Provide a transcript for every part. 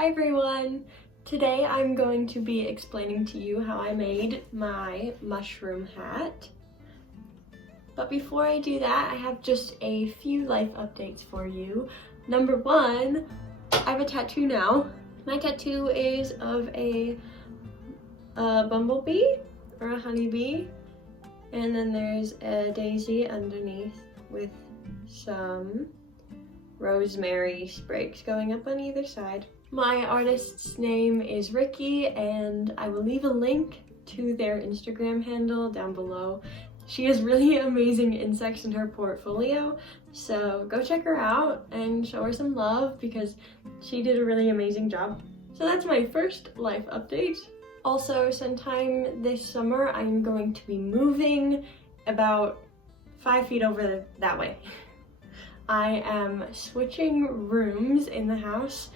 Hi everyone! Today I'm going to be explaining to you how I made my mushroom hat. But before I do that, I have just a few life updates for you. Number one, I have a tattoo now. My tattoo is of a bumblebee or a honeybee, and then there's a daisy underneath with some rosemary sprigs going up on either side. My artist's name is Ricky, and I will leave a link to their Instagram handle down below. She has really amazing insects in her portfolio, so go check her out and show her some love because she did a really amazing job. So that's my first life update. Also, sometime this summer, I'm going to be moving about 5 feet over that way. I am switching rooms in the house.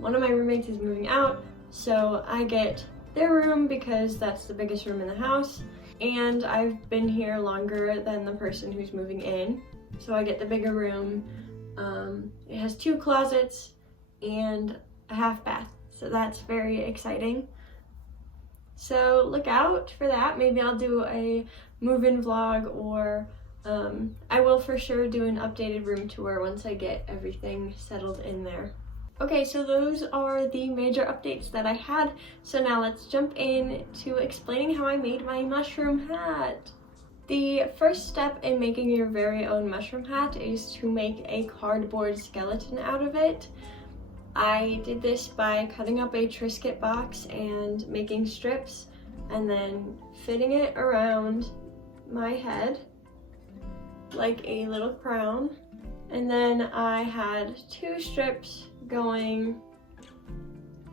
One of my roommates is moving out, so I get their room because that's the biggest room in the house, and I've been here longer than the person who's moving in, so I get the bigger room. It has 2 closets and a half bath, so that's very exciting. So look out for that. Maybe I'll do a move-in vlog, or I will for sure do an updated room tour once I get everything settled in there. Okay, so those are the major updates that I had. So now let's jump in to explaining how I made my mushroom hat. The first step in making your very own mushroom hat is to make a cardboard skeleton out of it. I did this by cutting up a Triscuit box and making strips and then fitting it around my head like a little crown. And then I had 2 strips going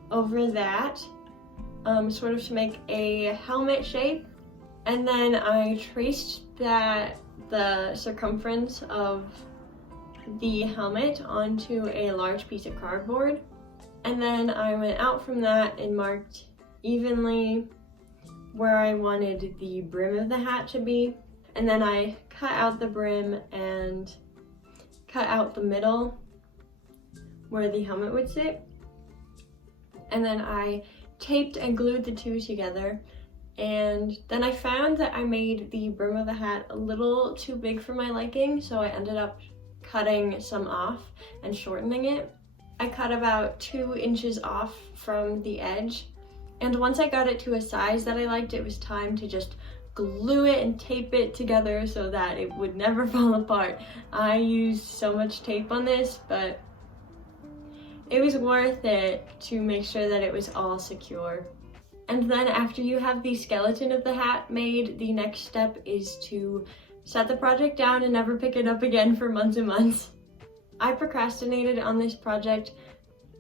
over that, sort of to make a helmet shape. And then I traced the circumference of the helmet onto a large piece of cardboard. And then I went out from that and marked evenly where I wanted the brim of the hat to be. And then I cut out the brim and cut out the middle where the helmet would sit. And then I taped and glued the 2 together. And then I found that I made the brim of the hat a little too big for my liking, so I ended up cutting some off and shortening it. I cut about 2 inches off from the edge. And once I got it to a size that I liked, it was time to just glue it and tape it together so that it would never fall apart. I used so much tape on this, but it was worth it to make sure that it was all secure. And then after you have the skeleton of the hat made, the next step is to set the project down and never pick it up again for months and months. I procrastinated on this project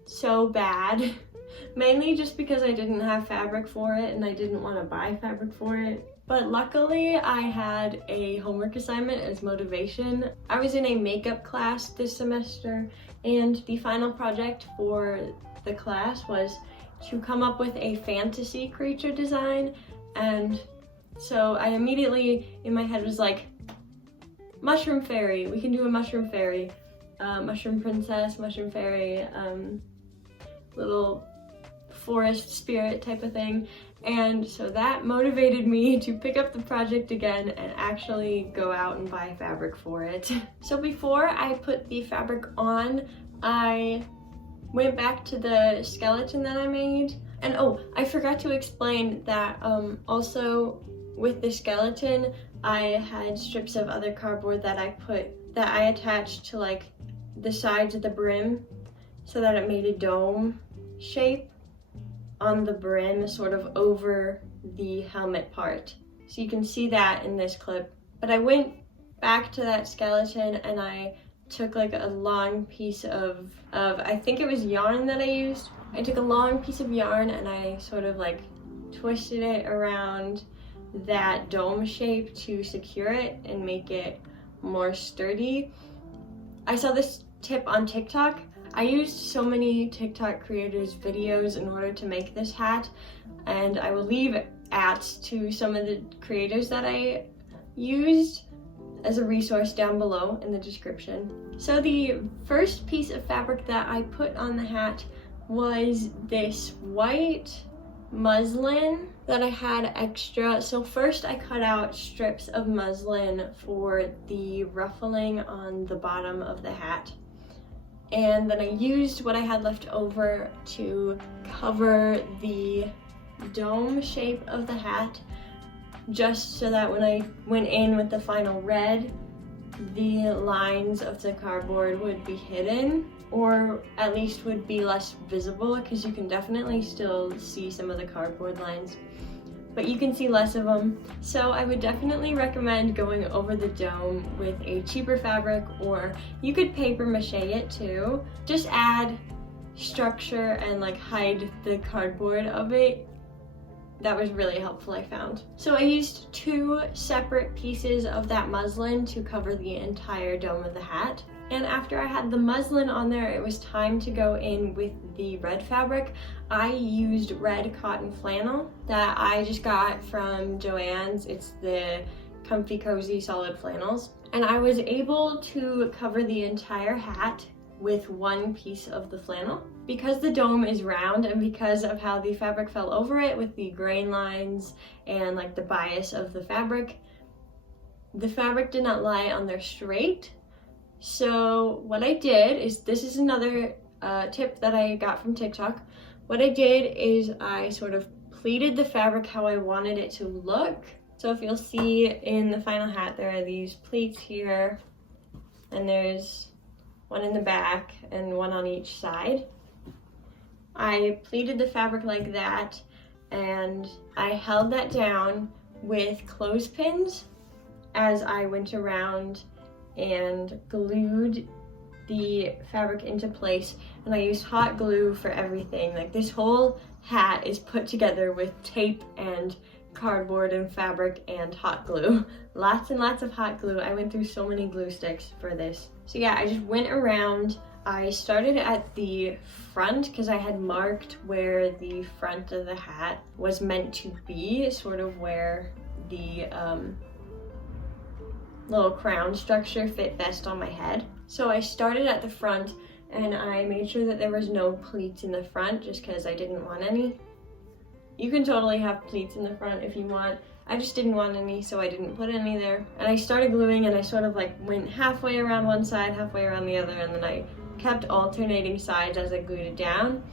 so bad, mainly just because I didn't have fabric for it and I didn't want to buy fabric for it. But luckily, I had a homework assignment as motivation. I was in a makeup class this semester, and the final project for the class was to come up with a fantasy creature design. And so I immediately, in my head, was like, mushroom fairy, we can do a mushroom fairy. Mushroom princess, mushroom fairy, little forest spirit type of thing. And so that motivated me to pick up the project again and actually go out and buy fabric for it. So before I put the fabric on, I went back to the skeleton that I made. And oh, I forgot to explain that also with the skeleton, I had strips of other cardboard that I attached to like the sides of the brim so that it made a dome shape on the brim, sort of over the helmet part. So you can see that in this clip. But I went back to that skeleton and I took like a long piece of I think it was yarn that I used. I took a long piece of yarn and I sort of like twisted it around that dome shape to secure it and make it more sturdy. I saw this tip on TikTok. I used so many TikTok creators' videos in order to make this hat, and I will leave ads to some of the creators that I used as a resource down below in the description. So the first piece of fabric that I put on the hat was this white muslin that I had extra. So first I cut out strips of muslin for the ruffling on the bottom of the hat. And then I used what I had left over to cover the dome shape of the hat, just so that when I went in with the final red, the lines of the cardboard would be hidden, or at least would be less visible, because you can definitely still see some of the cardboard lines, but you can see less of them. So I would definitely recommend going over the dome with a cheaper fabric, or you could paper mache it too. Just add structure and like hide the cardboard of it. That was really helpful, I found. So I used 2 separate pieces of that muslin to cover the entire dome of the hat. And after I had the muslin on there, it was time to go in with the red fabric. I used red cotton flannel that I just got from Joann's. It's the Comfy Cozy Solid Flannels. And I was able to cover the entire hat with 1 piece of the flannel. Because the dome is round, and because of how the fabric fell over it with the grain lines and like the bias of the fabric did not lie on there straight. So what I did is, this is another tip that I got from TikTok. What I did is I sort of pleated the fabric how I wanted it to look. So if you'll see in the final hat, there are these pleats here, and there's one in the back and one on each side. I pleated the fabric like that, and I held that down with clothespins as I went around and glued the fabric into place. And I used hot glue for everything. Like, this whole hat is put together with tape and cardboard and fabric and hot glue. Lots and lots of hot glue. I went through so many glue sticks for this. So yeah, I just went around. I started at the front because I had marked where the front of the hat was meant to be, sort of where the little crown structure fit best on my head. So I started at the front, and I made sure that there was no pleats in the front just because I didn't want any. You can totally have pleats in the front if you want. I just didn't want any, so I didn't put any there. And I started gluing, and I sort of like went halfway around one side, halfway around the other, and then I kept alternating sides as I glued it down.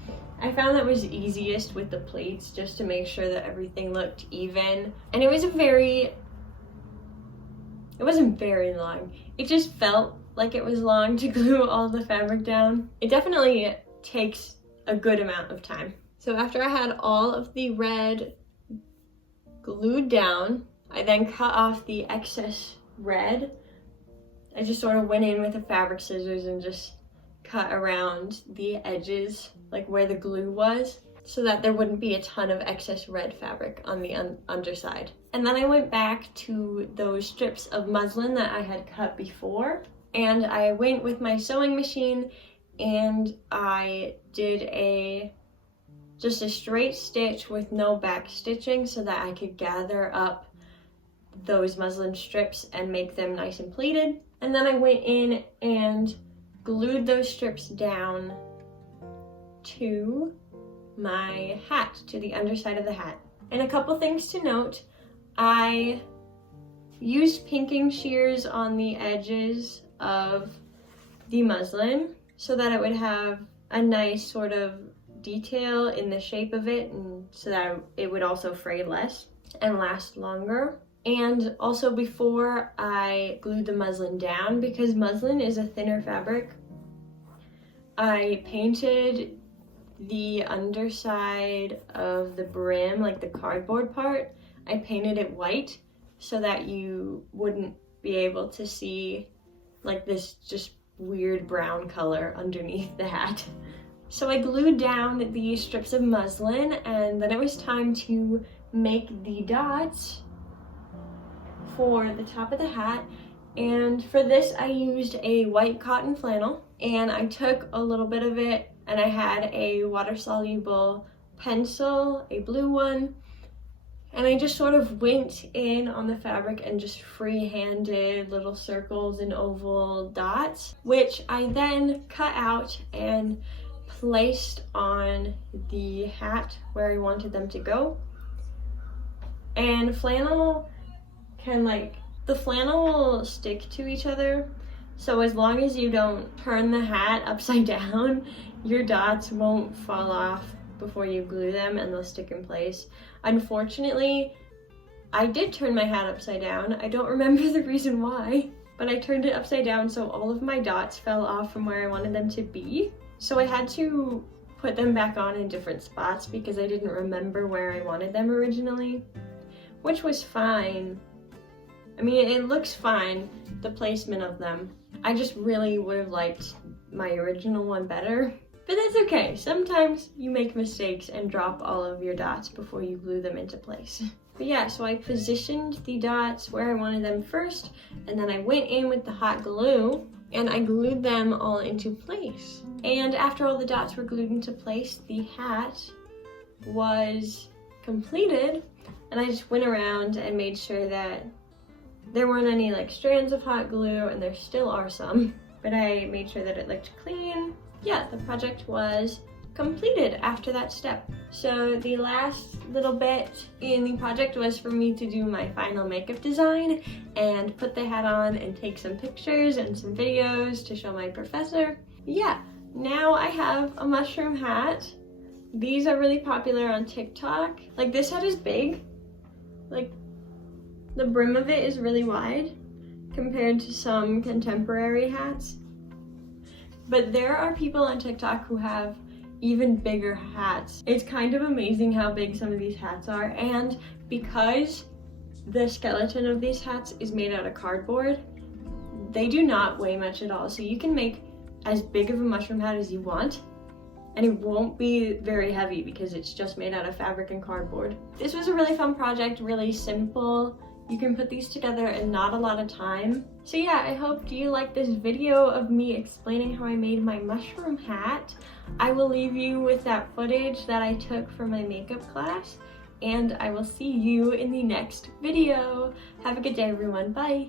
I found that was easiest with the pleats, just to make sure that everything looked even. And it wasn't very long. It just felt like it was long to glue all the fabric down. It definitely takes a good amount of time. So after I had all of the red glued down, I then cut off the excess red. I just sort of went in with the fabric scissors and just cut around the edges, like where the glue was, so that there wouldn't be a ton of excess red fabric on the underside. And then I went back to those strips of muslin that I had cut before, and I went with my sewing machine, and I did just a straight stitch with no back stitching so that I could gather up those muslin strips and make them nice and pleated. And then I went in and glued those strips down to my hat, to the underside of the hat. And a couple things to note: I used pinking shears on the edges of the muslin so that it would have a nice sort of detail in the shape of it, and so that it would also fray less and last longer. And also, before I glued the muslin down, because muslin is a thinner fabric, I painted the underside of the brim, like the cardboard part. I painted it white so that you wouldn't be able to see like this just weird brown color underneath the hat. So I glued down the strips of muslin, and then it was time to make the dots for the top of the hat. And for this, I used a white cotton flannel, and I took a little bit of it, and I had a water-soluble pencil, a blue one, and I just sort of went in on the fabric and just free-handed little circles and oval dots, which I then cut out and placed on the hat where I wanted them to go. And flannel can the flannel will stick to each other. So as long as you don't turn the hat upside down, your dots won't fall off before you glue them and they'll stick in place. Unfortunately, I did turn my hat upside down. I don't remember the reason why, but I turned it upside down so all of my dots fell off from where I wanted them to be. So I had to put them back on in different spots because I didn't remember where I wanted them originally, which was fine. I mean, it looks fine, the placement of them. I just really would have liked my original one better, but that's okay. Sometimes you make mistakes and drop all of your dots before you glue them into place. But yeah, so I positioned the dots where I wanted them first, and then I went in with the hot glue and I glued them all into place. And after all the dots were glued into place, the hat was completed, and I just went around and made sure that there weren't any strands of hot glue, and there still are some, but I made sure that it looked clean. Yeah, the project was completed after that step. So the last little bit in the project was for me to do my final makeup design and put the hat on and take some pictures and some videos to show my professor. Yeah, now I have a mushroom hat. These are really popular on TikTok. This hat is big. The brim of it is really wide compared to some contemporary hats. But there are people on TikTok who have even bigger hats. It's kind of amazing how big some of these hats are, and because the skeleton of these hats is made out of cardboard, they do not weigh much at all. So you can make as big of a mushroom hat as you want, and it won't be very heavy because it's just made out of fabric and cardboard. This was a really fun project, really simple. You can put these together in not a lot of time. So yeah, I hope you liked this video of me explaining how I made my mushroom hat. I will leave you with that footage that I took for my makeup class, and I will see you in the next video. Have a good day, everyone. Bye.